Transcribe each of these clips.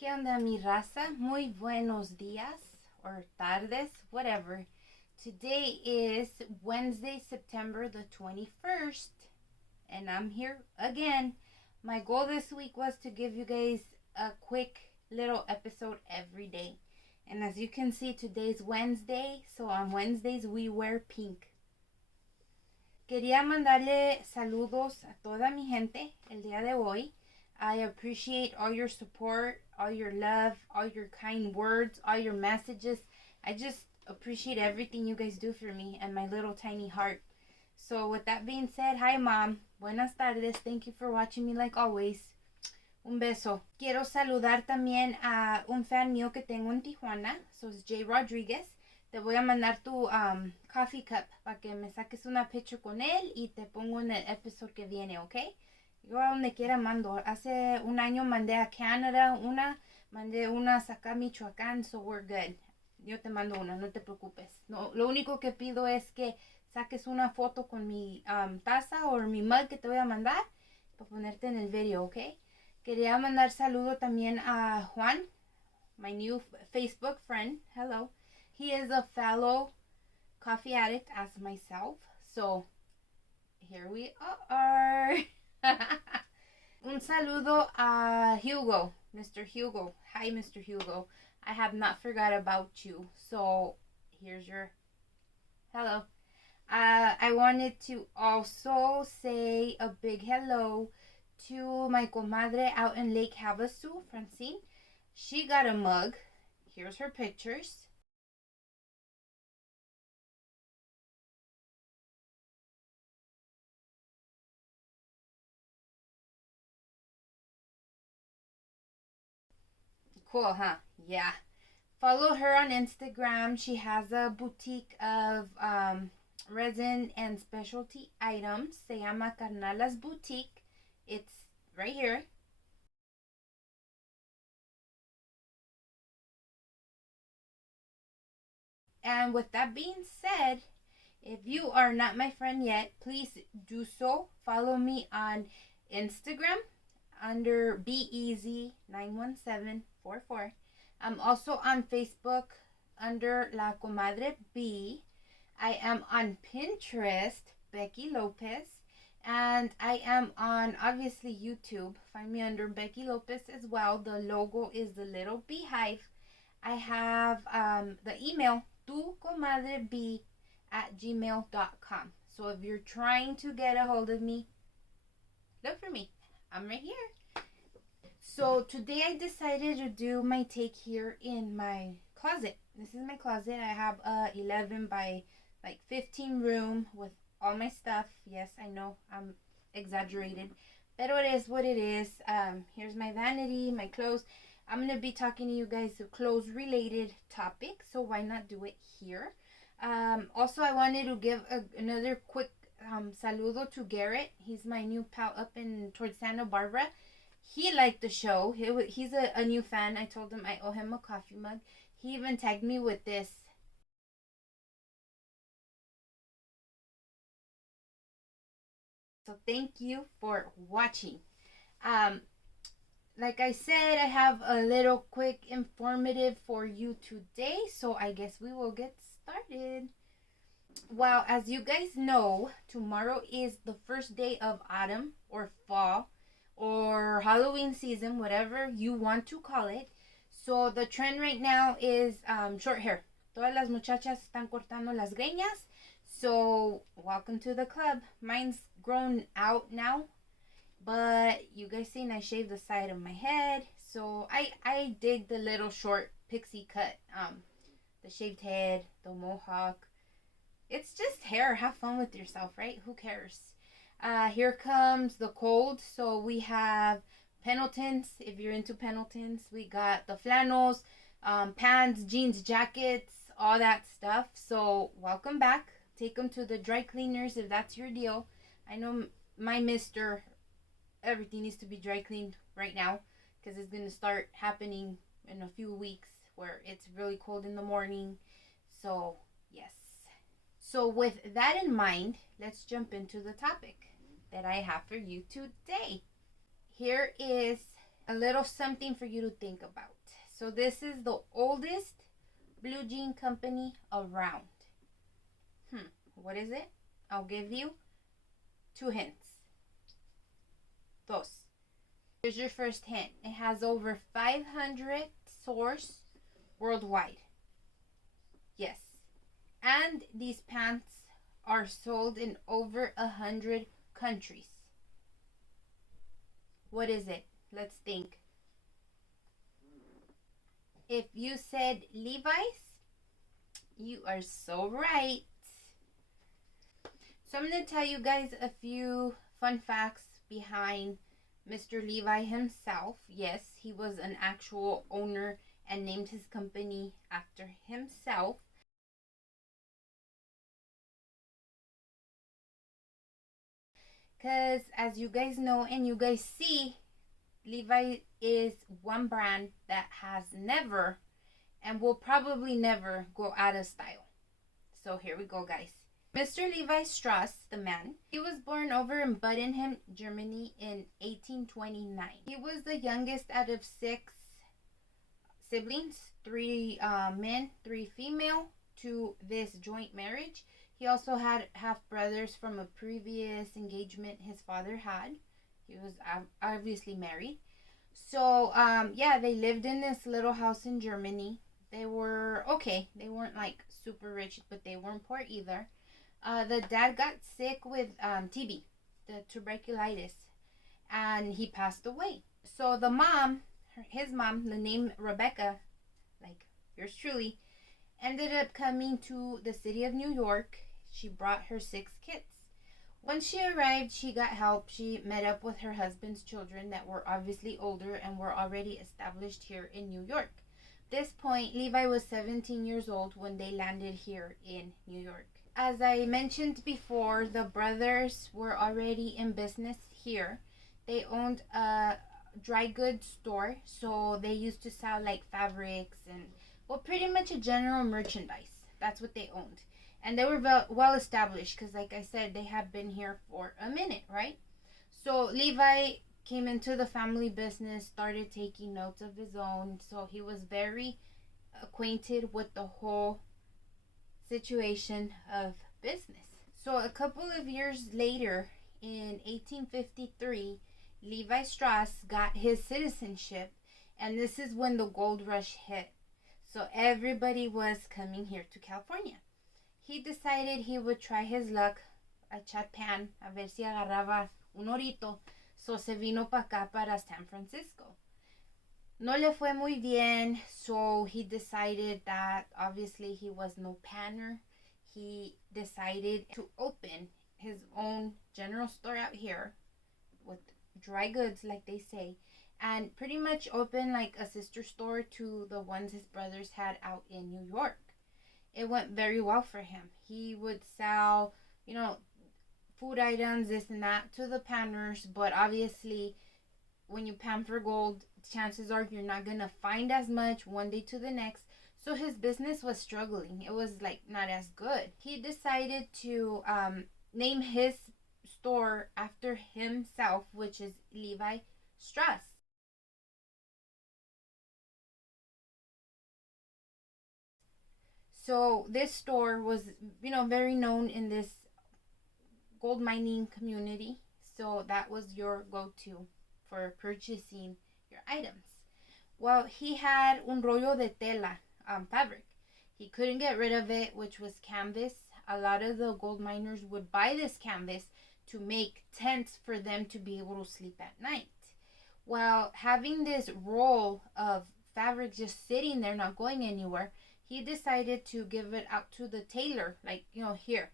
¿Qué onda, mi raza? Muy buenos días or tardes, whatever. Today is Wednesday, September the 21st, and I'm here again. My goal this week was to give you guys a quick little episode every day. And as you can see, today's Wednesday, so on Wednesdays we wear pink. Quería mandarle saludos a toda mi gente el día de hoy. I appreciate all your support, all your love, all your kind words, all your messages. I just appreciate everything you guys do for me and my little tiny heart. So with that being said, hi mom, buenas tardes, thank you for watching me like always. Un beso. Quiero saludar también a un fan mío que tengo en Tijuana, so es Jay Rodriguez. Te voy a mandar tu coffee cup para que me saques una picture con él y te pongo en el episodio que viene, ¿ok? Yo a donde quiera mando. Hace un año mandé a Canadá mandé una acá a Michoacán, so we're good. Yo te mando una, no te preocupes. No, lo único que pido es que saques una foto con mi taza o mi mug que te voy a mandar para ponerte en el video, ¿ok? Quería mandar saludo también a Juan, my new Facebook friend. Hello. He is a fellow coffee addict as myself, so here we are. Un saludo a Hugo, Mr. Hugo. Hi, Mr. Hugo. I have not forgot about you. So here's your hello. I wanted to also say a big hello to my comadre out in Lake Havasu, Francine. She got a mug. Here's her pictures. Cool, huh? Yeah. Follow her on Instagram. She has a boutique of resin and specialty items. Se llama Carnala's Boutique. It's right here. And with that being said, if you are not my friend yet, please do so. Follow me on Instagram under BEZ91744. I'm also on Facebook under La Comadre B. I am on Pinterest, Becky Lopez. And I am on, obviously, YouTube. Find me under Becky Lopez as well. The logo is the little beehive. I have the email, tucomadrebee@gmail.com. So if you're trying to get a hold of me, look for me. I'm right here. So today I decided to do my take here in my closet. This is my closet. I have a 11 by like 15 room with all my stuff. Yes, I know I'm exaggerated, but it is what it is. Here's my vanity, my clothes. I'm going to be talking to you guys of clothes related topics, so why not do it here? Also, I wanted to give another quick saludo to Garrett. He's my new pal up in towards Santa Barbara. He liked the show. He's a new fan. I told him I owe him a coffee mug. He even tagged me with this. So thank you for watching. Like I said, I have a little quick informative for you today. So I guess we will get started. Well, as you guys know, tomorrow is the first day of autumn or fall or Halloween season, whatever you want to call it. So the trend right now is short hair. Todas las muchachas están cortando las greñas. So welcome to the club. Mine's grown out now, but you guys seen I shaved the side of my head. So I dig the little short pixie cut, the shaved head, the mohawk. It's just hair. Have fun with yourself, right? Who cares? Here comes the cold. So we have Pendletons. If you're into Pendletons, we got the flannels, pants, jeans, jackets, all that stuff. So welcome back. Take them to the dry cleaners if that's your deal. I know my mister, everything needs to be dry cleaned right now because it's going to start happening in a few weeks where it's really cold in the morning. So yes. So with that in mind, let's jump into the topic that I have for you today. Here is a little something for you to think about. So this is the oldest blue jean company around. What is it? I'll give you 2 hints. Dos. Here's your first hint. It has over 500 stores worldwide. Yes. And these pants are sold in over 100 countries. What is it? Let's think. If you said Levi's, you are so right. So I'm going to tell you guys a few fun facts behind Mr. Levi himself. Yes, he was an actual owner and named his company after himself. Because as you guys know and you guys see, Levi is one brand that has never and will probably never go out of style. So here we go, guys. Mr. Levi Strauss, the man, he was born over in Budenham, Germany in 1829. He was the youngest out of 6 siblings, 3 men, 3 female, to this joint marriage. He also had half brothers from a previous engagement his father had. He was obviously married. So, yeah, they lived in this little house in Germany. They were okay. They weren't like super rich, but they weren't poor either. The dad got sick with TB, the tuberculosis, and he passed away. So the mom, his mom, the name Rebecca, like yours truly, ended up coming to the city of New York. She brought her 6 kids. When she arrived, she got help. She met up with her husband's children that were obviously older and were already established here in New York. At this point, Levi was 17 years old when they landed here in New York. As I mentioned before, the brothers were already in business here. They owned a dry goods store, so they used to sell like fabrics and, well, pretty much a general merchandise. That's what they owned. And they were well established because, like I said, they have been here for a minute, right? So Levi came into the family business, started taking notes of his own. So he was very acquainted with the whole situation of business. So a couple of years later, in 1853, Levi Strauss got his citizenship. And this is when the gold rush hit. So everybody was coming here to California. He decided he would try his luck a Chapan, a ver si agarraba un orito. So se vino para acá, para San Francisco. No le fue muy bien, so he decided that obviously he was no panner. He decided to open his own general store out here with dry goods, like they say, and pretty much open like a sister store to the ones his brothers had out in New York. It went very well for him. He would sell, food items, this and that to the panners, but obviously when you pan for gold, chances are you're not going to find as much one day to the next. So his business was struggling. It was like not as good. He decided to name his store after himself, which is Levi Strauss. So this store was, very known in this gold mining community. So that was your go-to for purchasing your items. Well, he had un rollo de tela, fabric. He couldn't get rid of it, which was canvas. A lot of the gold miners would buy this canvas to make tents for them to be able to sleep at night. Well, having this roll of fabric just sitting there, not going anywhere, he decided to give it out to the tailor, like, here,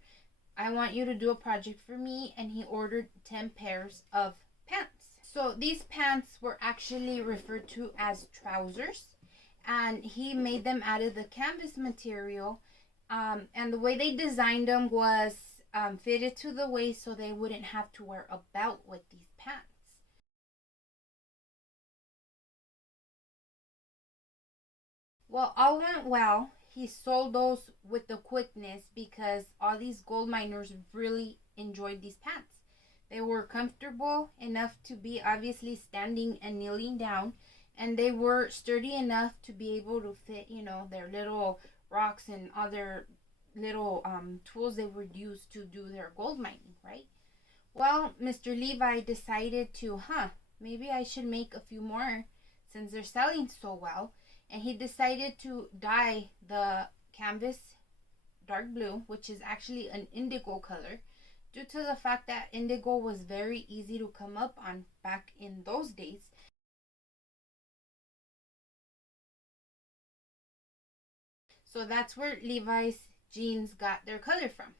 I want you to do a project for me, and he ordered 10 pairs of pants. So these pants were actually referred to as trousers, and he made them out of the canvas material, and the way they designed them was fitted to the waist so they wouldn't have to wear a belt with these pants. Well, all went well. He sold those with the quickness because all these gold miners really enjoyed these pants. They were comfortable enough to be obviously standing and kneeling down, and they were sturdy enough to be able to fit, their little rocks and other little tools they would use to do their gold mining, right? Well, Mr. Levi decided to, maybe I should make a few more since they're selling so well. And he decided to dye the canvas dark blue, which is actually an indigo color, due to the fact that indigo was very easy to come up on back in those days. So that's where Levi's jeans got their color from.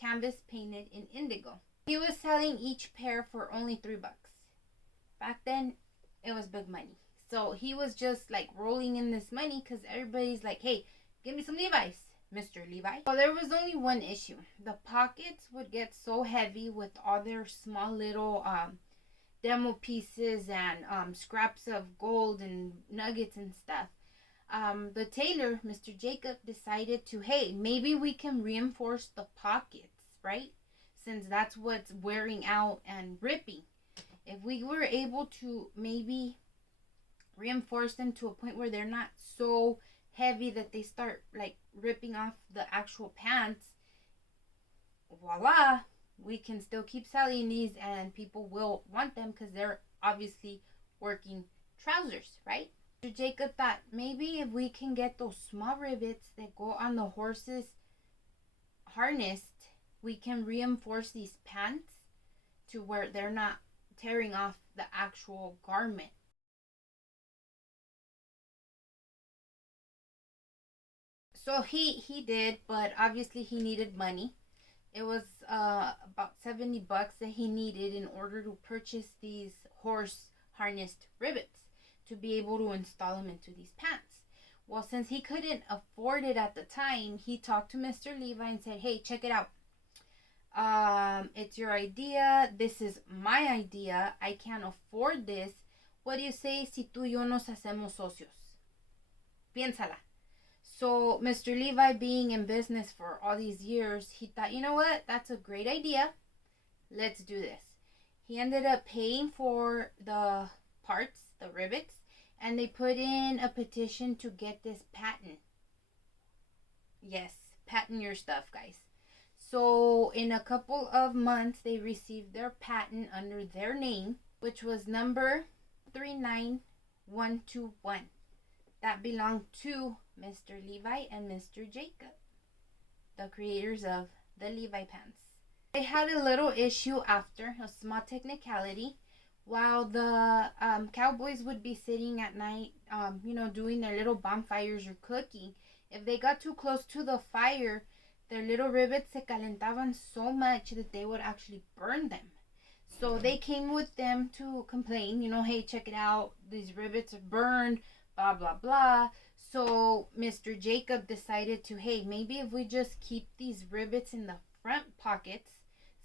Canvas painted in indigo. He was selling each pair for only $3. Back then, it was big money. So he was just like rolling in this money because everybody's like, hey, give me some Levi's, Mr. Levi. Well, there was only one issue. The pockets would get so heavy with all their small little demo pieces and scraps of gold and nuggets and stuff. The tailor, Mr. Jacob, decided to, hey, maybe we can reinforce the pockets, right? Since that's what's wearing out and ripping. If we were able to maybe reinforce them to a point where they're not so heavy that they start like ripping off the actual pants, voila, we can still keep selling these and people will want them because they're obviously working trousers, right? Mr. Jacob thought maybe if we can get those small rivets that go on the horse's harness, we can reinforce these pants to where they're not tearing off the actual garment. So he did, but obviously he needed money. It was about $70 that he needed in order to purchase these horse harnessed rivets to be able to install them into these pants. Well, since he couldn't afford it at the time, he talked to Mr. Levi and said, hey, check it out. It's your idea. This is my idea. I can't afford this. What do you say si tú y yo nos hacemos socios? Piénsala. So Mr. Levi, being in business for all these years, he thought, you know what? That's a great idea. Let's do this. He ended up paying for the parts, the rivets, and they put in a petition to get this patent. Yes, patent your stuff, guys. So in a couple of months, they received their patent under their name, which was number 39121. That belonged to Mr. Levi and Mr. Jacob, the creators of the Levi pants. They had a little issue after, a small technicality. While the cowboys would be sitting at night, doing their little bonfires or cooking, if they got too close to the fire, their little rivets se calentaban so much that they would actually burn them. So they came with them to complain, hey, check it out, these rivets are burned, blah, blah, blah. So Mr. Jacob decided to, hey, maybe if we just keep these rivets in the front pockets,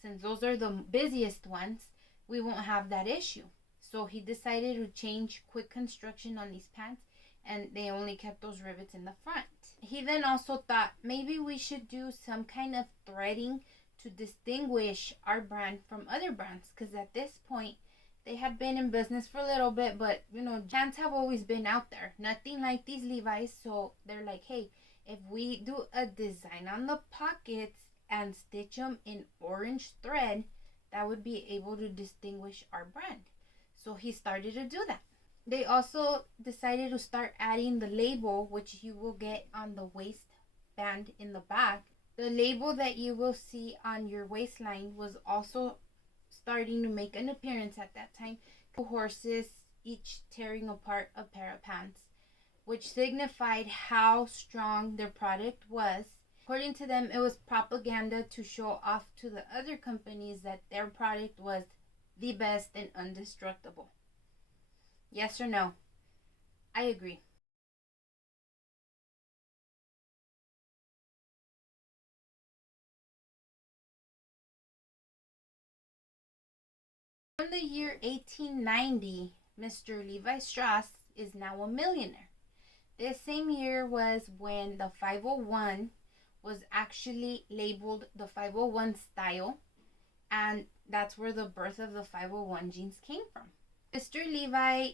since those are the busiest ones, we won't have that issue. So he decided to change quick construction on these pants, and they only kept those rivets in the front. He then also thought maybe we should do some kind of threading to distinguish our brand from other brands, because at this point they had been in business for a little bit, but pants have always been out there, nothing like these Levi's. So they're like, hey, if we do a design on the pockets and stitch them in orange thread, that would be able to distinguish our brand. So he started to do that. They also decided to start adding the label, which you will get on the waistband in the back. The label that you will see on your waistline was also starting to make an appearance at that time. Horses each tearing apart a pair of pants, which signified how strong their product was. According to them, it was propaganda to show off to the other companies that their product was the best and indestructible. Yes or no? I agree. In the year 1890, Mr. Levi Strauss is now a millionaire. This same year was when the 501 was actually labeled the 501 style, and that's where the birth of the 501 jeans came from. Mr. Levi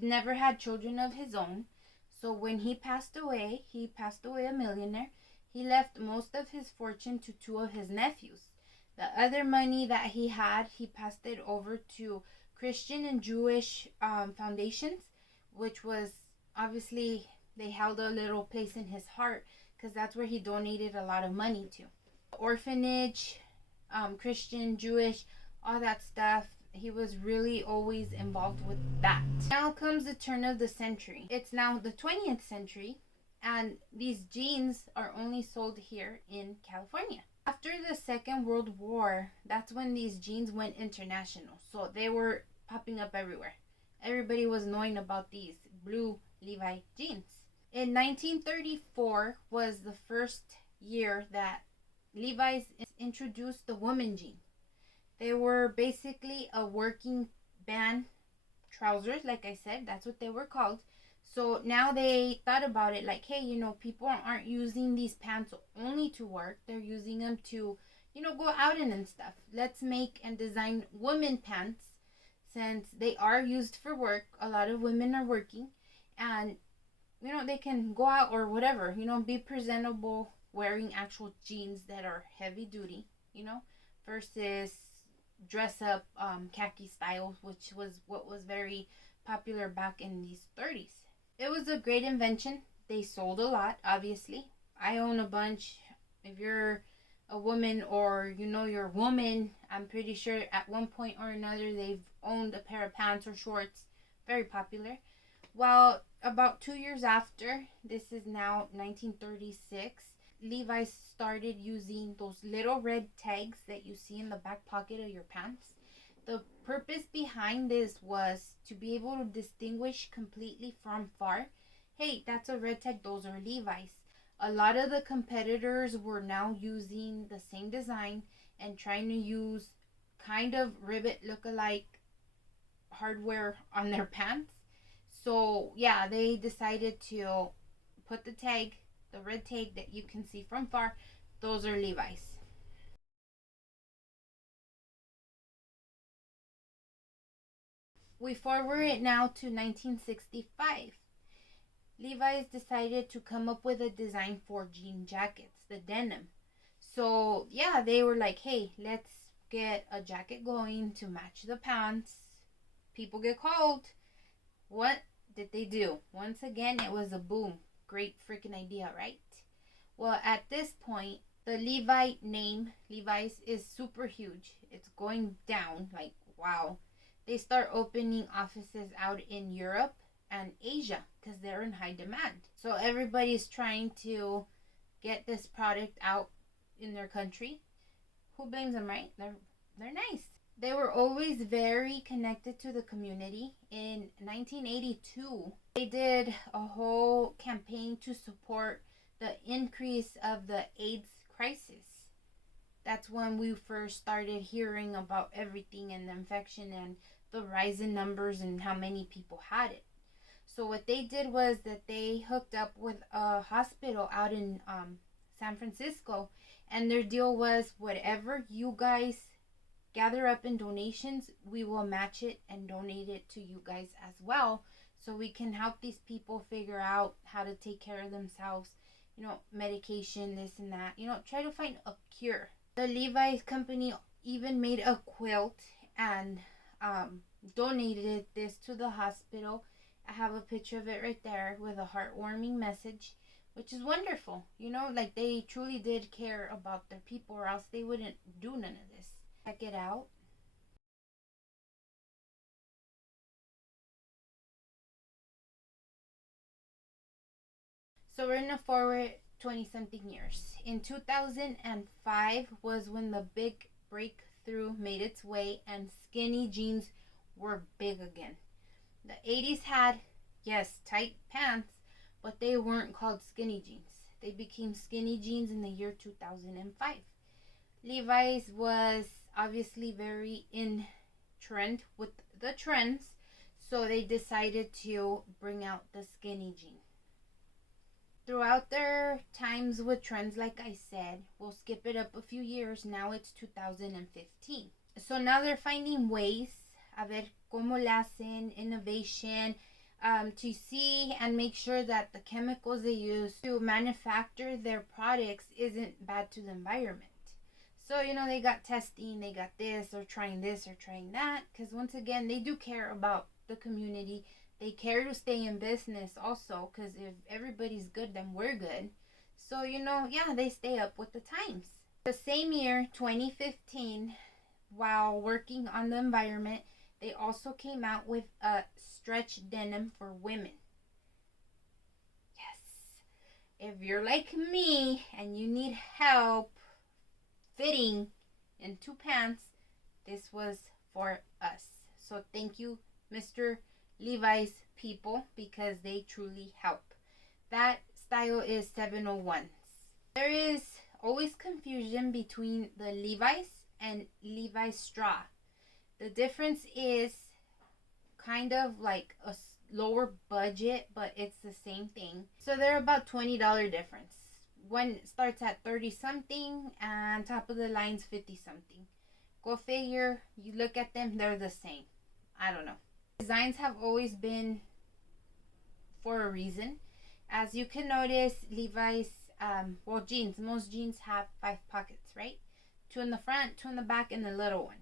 never had children of his own, so when he passed away a millionaire. He left most of his fortune to two of his nephews. The other money that he had, he passed it over to Christian and Jewish foundations, which was obviously, they held a little place in his heart because that's where he donated a lot of money to. Orphanage, Christian, Jewish, all that stuff. He was really always involved with that. Now comes the turn of the century. It's now the 20th century, and these jeans are only sold here in California. After the Second World War, that's when these jeans went international. So they were popping up everywhere. Everybody was knowing about these blue Levi jeans. In 1934 was the first year that Levi's introduced the woman jean. They were basically a working band trousers, like I said, that's what they were called. So now they thought about it like, hey, people aren't using these pants only to work. They're using them to, go out and stuff. Let's make and design women pants, since they are used for work. A lot of women are working, and, they can go out or whatever, be presentable wearing actual jeans that are heavy duty, versus dress up khaki style, which was what was very popular back in these 30s. It was a great invention. They sold a lot, obviously. I own a bunch. If you're a woman or you're a woman, I'm pretty sure at one point or another they've owned a pair of pants or shorts. Very popular. Well, about 2 years after, this is now 1936, Levi's started using those little red tags that you see in the back pocket of your pants. The purpose behind this was to be able to distinguish completely from far. Hey, that's a red tag, those are Levi's. A lot of the competitors were now using the same design and trying to use kind of ribbit look-alike hardware on their pants. So yeah, they decided to put the tag, the red tag that you can see from far, those are Levi's. We forward it now to 1965. Levi's decided to come up with a design for jean jackets, the denim. So yeah, they were like, hey, let's get a jacket going to match the pants. People get cold. What did they do? Once again, it was a boom. Great freaking idea, right? Well, at this point, the Levi name, Levi's, is super huge. It's going down, like, wow. They start opening offices out in Europe and Asia because they're in high demand. So everybody's trying to get this product out in their country. Who blames them, right? They're nice. They were always very connected to the community. In 1982, they did a whole campaign to support the increase of the AIDS crisis. That's when we first started hearing about everything and the infection and the rise in numbers and how many people had it. So what they did was that they hooked up with a hospital out in San Francisco, and their deal was, whatever you guys gather up in donations, we will match it and donate it to you guys as well, so we can help these people figure out how to take care of themselves, medication, this and that, try to find a cure. The Levi's company even made a quilt and donated this to the hospital. I have a picture of it right there with a heartwarming message, which is wonderful. Like, they truly did care about their people, or else they wouldn't do none of this. Check it out. So we're gonna forward 20 something years. In 2005 was when the big breakthrough made its way and skinny jeans were big again. The 80s had, yes, tight pants, but they weren't called skinny jeans. They became skinny jeans in the year 2005. Levi's was obviously very in trend with the trends, so they decided to bring out the skinny jean. Throughout their times with trends, like I said, we'll skip it up a few years. Now it's 2015. So now they're finding ways, a ver cómo le hacen, innovation, to see and make sure that the chemicals they use to manufacture their products isn't bad to the environment. So, they got testing, they got this, they're trying this, they're trying that, because once again, they do care about the community. They care to stay in business also, because if everybody's good, then we're good. So, they stay up with the times. The same year, 2015, while working on the environment, they also came out with a stretch denim for women. Yes. If you're like me and you need help fitting into pants, this was for us. So thank you, Mr. Levi's people, because they truly help. That style is 701s. There is always confusion between the Levi's and Levi's straw. The difference is kind of like a lower budget, but it's the same thing. So they're about $20 difference. One starts at 30 something and top of the line's 50 something. Go figure. You look at them, they're the same. I don't know. Designs have always been for a reason. As you can notice, Levi's jeans, most jeans have 5 pockets, right? 2 in the front, 2 in the back, and a little one.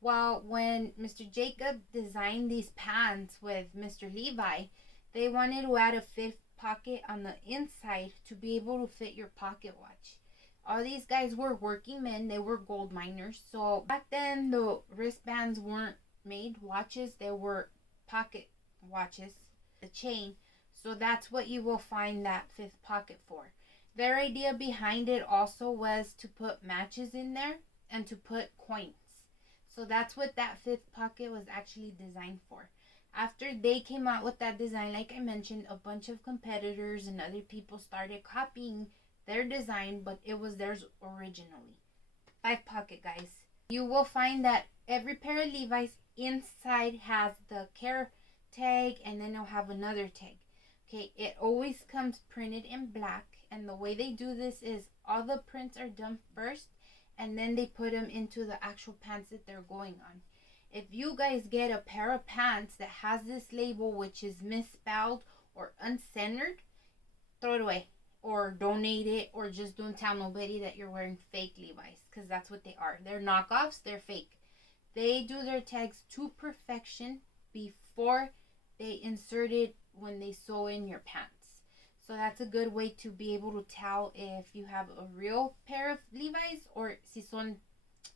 Well, when Mr. Jacob designed these pants with Mr. Levi, they wanted to add a 5th pocket on the inside to be able to fit your pocket watch. All these guys were working men. They were gold miners. So back then, the wristbands weren't made watches. They were pocket watches, the chain. So that's what you will find that 5th pocket for. Their idea behind it also was to put matches in there and to put coins. So that's what that 5th pocket was actually designed for. After they came out with that design, like I mentioned, a bunch of competitors and other people started copying their design, but it was theirs originally. 5 pocket, guys. You will find that every pair of Levi's inside has the care tag, and then it'll have another tag. Okay, it always comes printed in black, and the way they do this is all the prints are done first, and then they put them into the actual pants that they're going on. If you guys get a pair of pants that has this label, which is misspelled or uncentered, throw it away or donate it, or just don't tell nobody that you're wearing fake Levi's, because that's what they are. They're knockoffs. They're fake. They do their tags to perfection before they insert it when they sew in your pants. So that's a good way to be able to tell if you have a real pair of Levi's or si son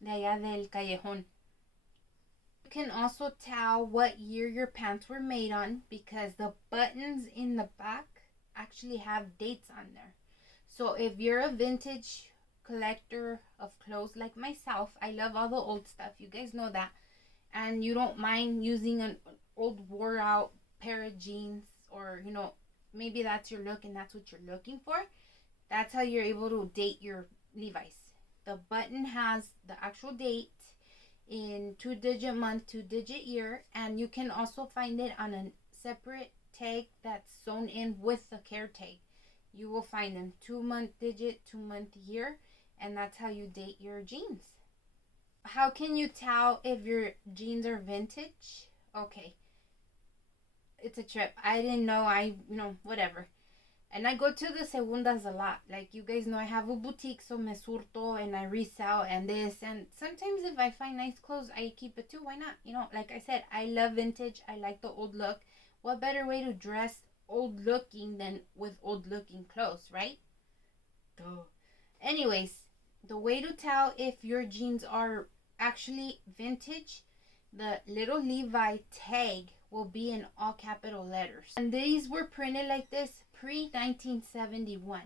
de allá del callejón. You can also tell what year your pants were made on, because the buttons in the back actually have dates on there. So if you're a vintage collector of clothes like myself, I love all the old stuff. You guys know that. And you don't mind using an old wore out pair of jeans, or maybe that's your look and that's what you're looking for. That's how you're able to date your Levi's. The button has the actual date in 2-digit month, 2-digit year, and you can also find it on a separate tag that's sewn in with the care tag. You will find them 2-month digit, 2-month year, and that's how you date your jeans. How can you tell if your jeans are vintage? Okay, it's a trip. I didn't know. Whatever. And I go to the segundas a lot. Like you guys know, I have a boutique, so me surto and I resell and this. And sometimes if I find nice clothes, I keep it too. Why not? Like I said, I love vintage. I like the old look. What better way to dress old looking than with old looking clothes, right? Duh. Anyways, the way to tell if your jeans are actually vintage, the little Levi tag will be in all capital letters. And these were printed like this pre-1971.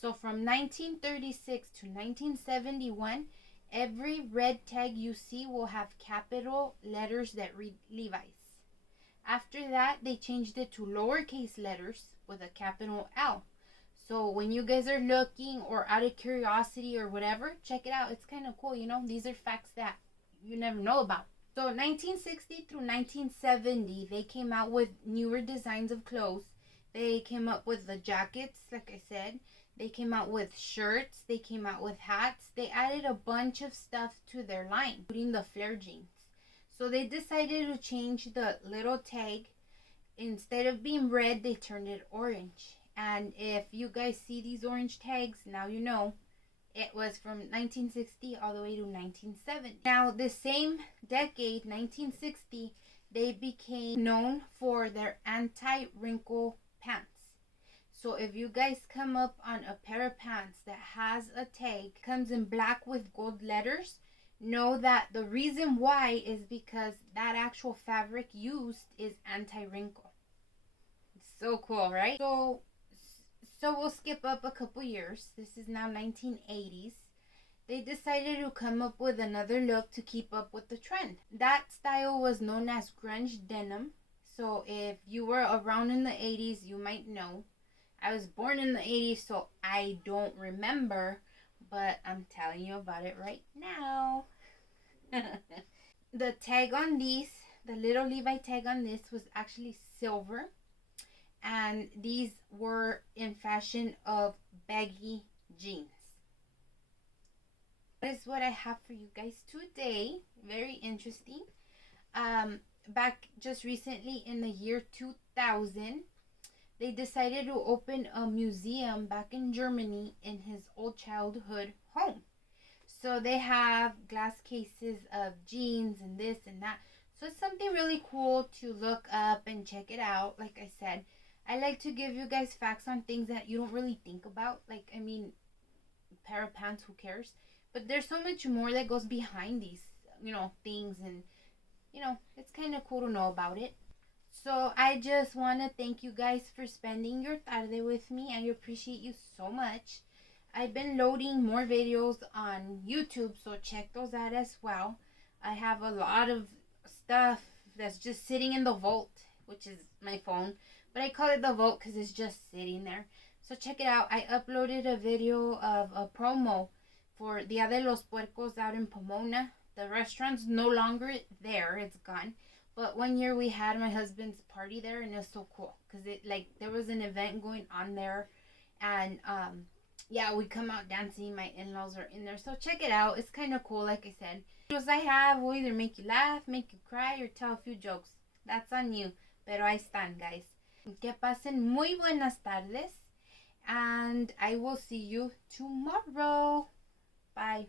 So from 1936 to 1971, every red tag you see will have capital letters that read Levi's. After that, they changed it to lowercase letters with a capital L. So when you guys are looking or out of curiosity or whatever, check it out. It's kind of cool, These are facts that you never know about. So 1960 through 1970, they came out with newer designs of clothes. They came up with the jackets, like I said. They came out with shirts. They came out with hats. They added a bunch of stuff to their line, including the flare jeans. So they decided to change the little tag. Instead of being red, they turned it orange. And if you guys see these orange tags, now you know it was from 1960 all the way to 1970. Now, the same decade, 1960, they became known for their anti-wrinkle pants. So if you guys come up on a pair of pants that has a tag, comes in black with gold letters, know that the reason why is because that actual fabric used is anti-wrinkle. So cool, right? So we'll skip up a couple years. This is now 1980s. They decided to come up with another look to keep up with the trend. That style was known as grunge denim. So if you were around in the 80s, you might know. I was born in the 80s, so I don't remember, but I'm telling you about it right now. The tag on these, the little Levi tag on this was actually silver. And these were in fashion of baggy jeans. That is what I have for you guys today. Very interesting. Back just recently in the year 2000, they decided to open a museum back in Germany in his old childhood home. So they have glass cases of jeans and this and that. So it's something really cool to look up and check it out. Like I said, I like to give you guys facts on things that you don't really think about. Like, I mean, a pair of pants, who cares? But there's so much more that goes behind these, things. And, it's kind of cool to know about it. So I just want to thank you guys for spending your tarde with me. I appreciate you so much. I've been loading more videos on YouTube, so check those out as well. I have a lot of stuff that's just sitting in the vault, which is my phone. But I call it the vault because it's just sitting there. So check it out. I uploaded a video of a promo for Dia de los Puercos out in Pomona. The restaurant's no longer there. It's gone. But one year we had my husband's party there, and it was so cool because there was an event going on there, and yeah, we come out dancing. My in-laws are in there, so check it out. It's kind of cool. Like I said, videos I have will either make you laugh, make you cry, or tell a few jokes. That's on you. Pero ahí están, guys. Que pasen muy buenas tardes, and I will see you tomorrow. Bye.